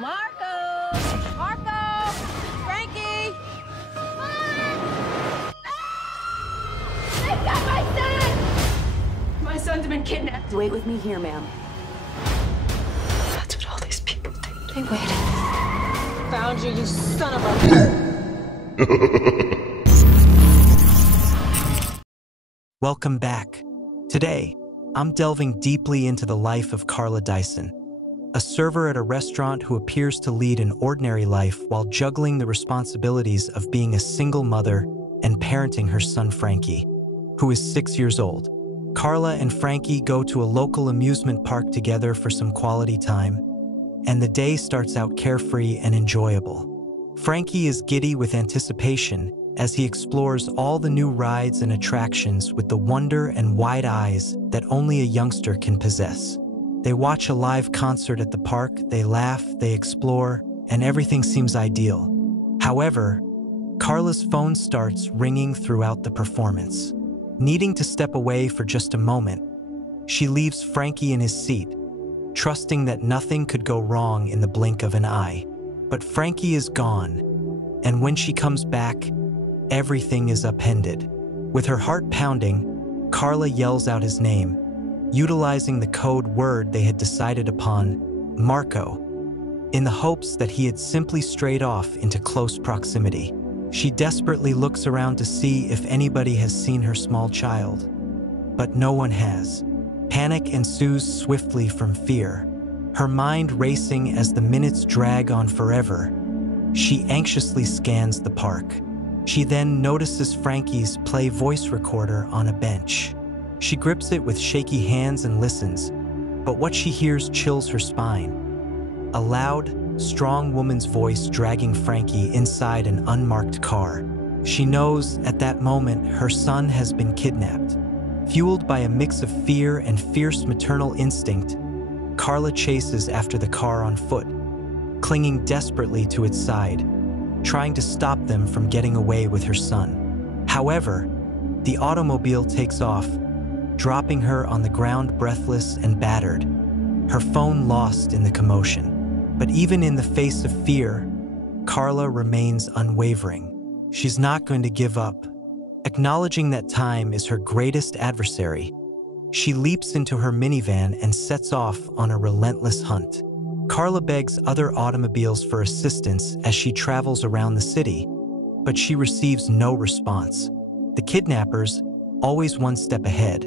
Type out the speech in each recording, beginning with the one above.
Marco! Marco! Frankie! Mom! They've got my son! My son's been kidnapped. Wait with me here, ma'am. That's what all these people think. They waited. Found you, you son of a... Welcome back. Today, I'm delving deeply into the life of Carla Dyson, a server at a restaurant who appears to lead an ordinary life while juggling the responsibilities of being a single mother and parenting her son Frankie, who is 6 years old. Carla and Frankie go to a local amusement park together for some quality time, and the day starts out carefree and enjoyable. Frankie is giddy with anticipation as he explores all the new rides and attractions with the wonder and wide eyes that only a youngster can possess. They watch a live concert at the park, they laugh, they explore, and everything seems ideal. However, Carla's phone starts ringing throughout the performance. Needing to step away for just a moment, she leaves Frankie in his seat, trusting that nothing could go wrong in the blink of an eye. But Frankie is gone, and when she comes back, everything is upended. With her heart pounding, Carla yells out his name, utilizing the code word they had decided upon, Marco, in the hopes that he had simply strayed off into close proximity. She desperately looks around to see if anybody has seen her small child, but no one has. Panic ensues swiftly from fear, her mind racing as the minutes drag on forever. She anxiously scans the park. She then notices Frankie's play voice recorder on a bench. She grips it with shaky hands and listens, but what she hears chills her spine. A loud, strong woman's voice dragging Frankie inside an unmarked car. She knows at that moment her son has been kidnapped. Fueled by a mix of fear and fierce maternal instinct, Carla chases after the car on foot, clinging desperately to its side, trying to stop them from getting away with her son. However, the automobile takes off, dropping her on the ground breathless and battered, her phone lost in the commotion. But even in the face of fear, Carla remains unwavering. She's not going to give up. Acknowledging that time is her greatest adversary, she leaps into her minivan and sets off on a relentless hunt. Carla begs other automobiles for assistance as she travels around the city, but she receives no response. The kidnappers, always one step ahead,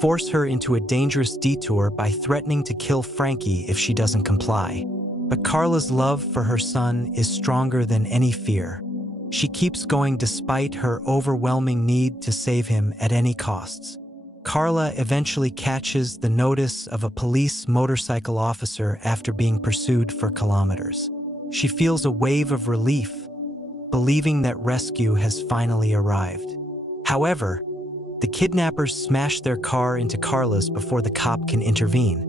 force her into a dangerous detour by threatening to kill Frankie if she doesn't comply. But Carla's love for her son is stronger than any fear. She keeps going despite her overwhelming need to save him at any costs. Carla eventually catches the notice of a police motorcycle officer after being pursued for kilometers. She feels a wave of relief, believing that rescue has finally arrived. However, the kidnappers smash their car into Carla's before the cop can intervene,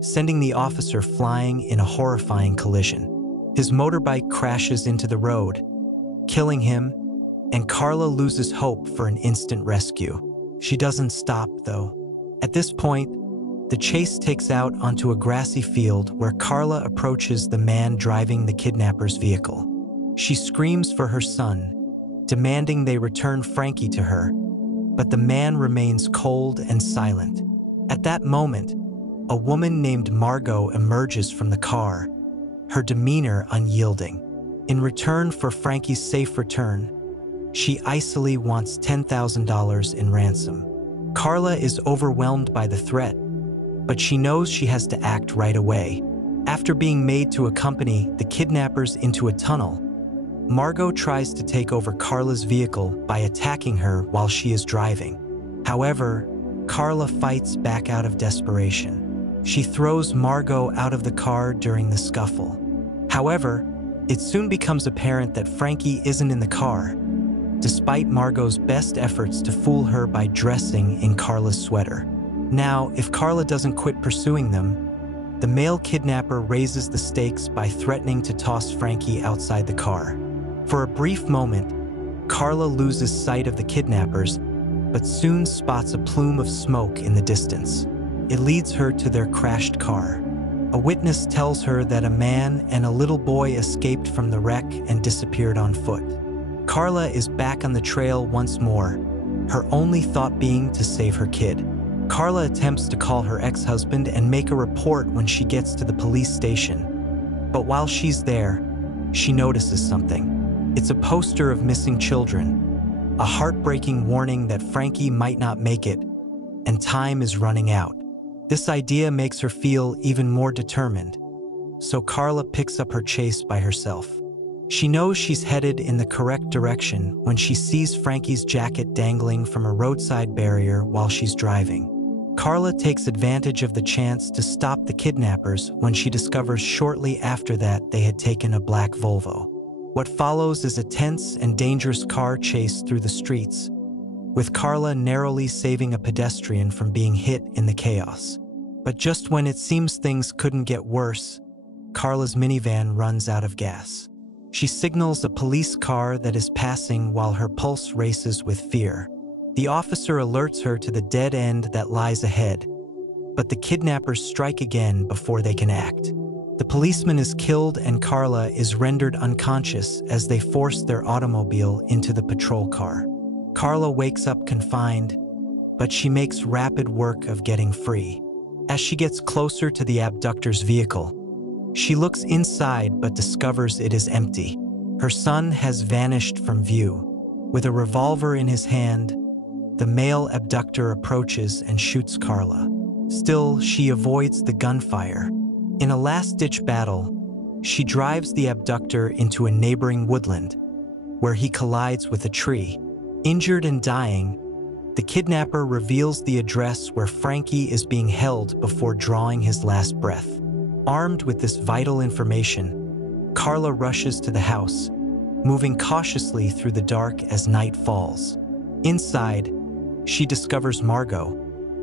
sending the officer flying in a horrifying collision. His motorbike crashes into the road, killing him, and Carla loses hope for an instant rescue. She doesn't stop, though. At this point, the chase takes out onto a grassy field where Carla approaches the man driving the kidnapper's vehicle. She screams for her son, demanding they return Frankie to her, but the man remains cold and silent. At that moment, a woman named Margot emerges from the car, her demeanor unyielding. In return for Frankie's safe return, she icily wants $10,000 in ransom. Carla is overwhelmed by the threat, but she knows she has to act right away. After being made to accompany the kidnappers into a tunnel, Margot tries to take over Carla's vehicle by attacking her while she is driving. However, Carla fights back out of desperation. She throws Margot out of the car during the scuffle. However, it soon becomes apparent that Frankie isn't in the car, despite Margot's best efforts to fool her by dressing in Carla's sweater. Now, if Carla doesn't quit pursuing them, the male kidnapper raises the stakes by threatening to toss Frankie outside the car. For a brief moment, Carla loses sight of the kidnappers, but soon spots a plume of smoke in the distance. It leads her to their crashed car. A witness tells her that a man and a little boy escaped from the wreck and disappeared on foot. Carla is back on the trail once more, her only thought being to save her kid. Carla attempts to call her ex-husband and make a report when she gets to the police station. But while she's there, she notices something. It's a poster of missing children, a heartbreaking warning that Frankie might not make it, and time is running out. This idea makes her feel even more determined, so Carla picks up her chase by herself. She knows she's headed in the correct direction when she sees Frankie's jacket dangling from a roadside barrier while she's driving. Carla takes advantage of the chance to stop the kidnappers when she discovers shortly after that they had taken a black Volvo. What follows is a tense and dangerous car chase through the streets, with Carla narrowly saving a pedestrian from being hit in the chaos. But just when it seems things couldn't get worse, Carla's minivan runs out of gas. She signals a police car that is passing while her pulse races with fear. The officer alerts her to the dead end that lies ahead, but the kidnappers strike again before they can act. The policeman is killed and Carla is rendered unconscious as they force their automobile into the patrol car. Carla wakes up confined, but she makes rapid work of getting free. As she gets closer to the abductor's vehicle, she looks inside but discovers it is empty. Her son has vanished from view. With a revolver in his hand, the male abductor approaches and shoots Carla. Still, she avoids the gunfire. In a last-ditch battle, she drives the abductor into a neighboring woodland, where he collides with a tree. Injured and dying, the kidnapper reveals the address where Frankie is being held before drawing his last breath. Armed with this vital information, Carla rushes to the house, moving cautiously through the dark as night falls. Inside, she discovers Margot,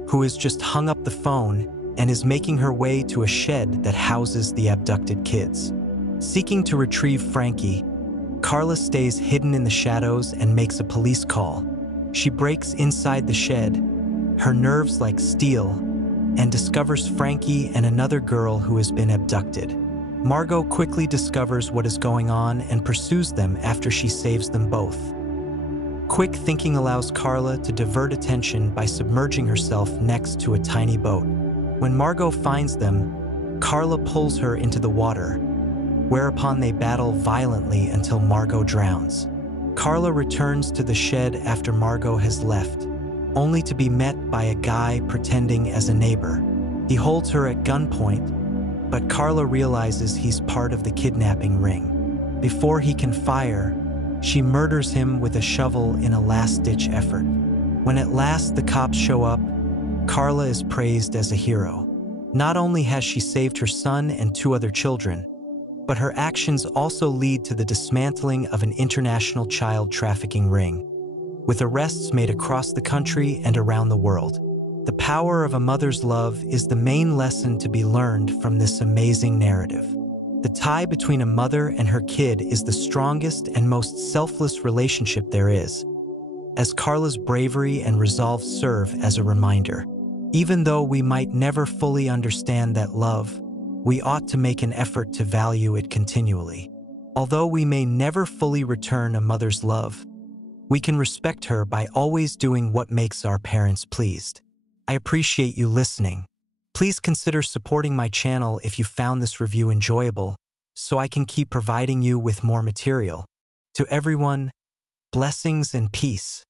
who has just hung up the phone and is making her way to a shed that houses the abducted kids. Seeking to retrieve Frankie, Carla stays hidden in the shadows and makes a police call. She breaks inside the shed, her nerves like steel, and discovers Frankie and another girl who has been abducted. Margot quickly discovers what is going on and pursues them after she saves them both. Quick thinking allows Carla to divert attention by submerging herself next to a tiny boat. When Margot finds them, Carla pulls her into the water, whereupon they battle violently until Margot drowns. Carla returns to the shed after Margot has left, only to be met by a guy pretending as a neighbor. He holds her at gunpoint, but Carla realizes he's part of the kidnapping ring. Before he can fire, she murders him with a shovel in a last-ditch effort. When at last the cops show up, Carla is praised as a hero. Not only has she saved her son and 2 other children, but her actions also lead to the dismantling of an international child trafficking ring, with arrests made across the country and around the world. The power of a mother's love is the main lesson to be learned from this amazing narrative. The tie between a mother and her kid is the strongest and most selfless relationship there is, as Carla's bravery and resolve serve as a reminder. Even though we might never fully understand that love, we ought to make an effort to value it continually. Although we may never fully return a mother's love, we can respect her by always doing what makes our parents pleased. I appreciate you listening. Please consider supporting my channel if you found this review enjoyable, so I can keep providing you with more material. To everyone, blessings and peace.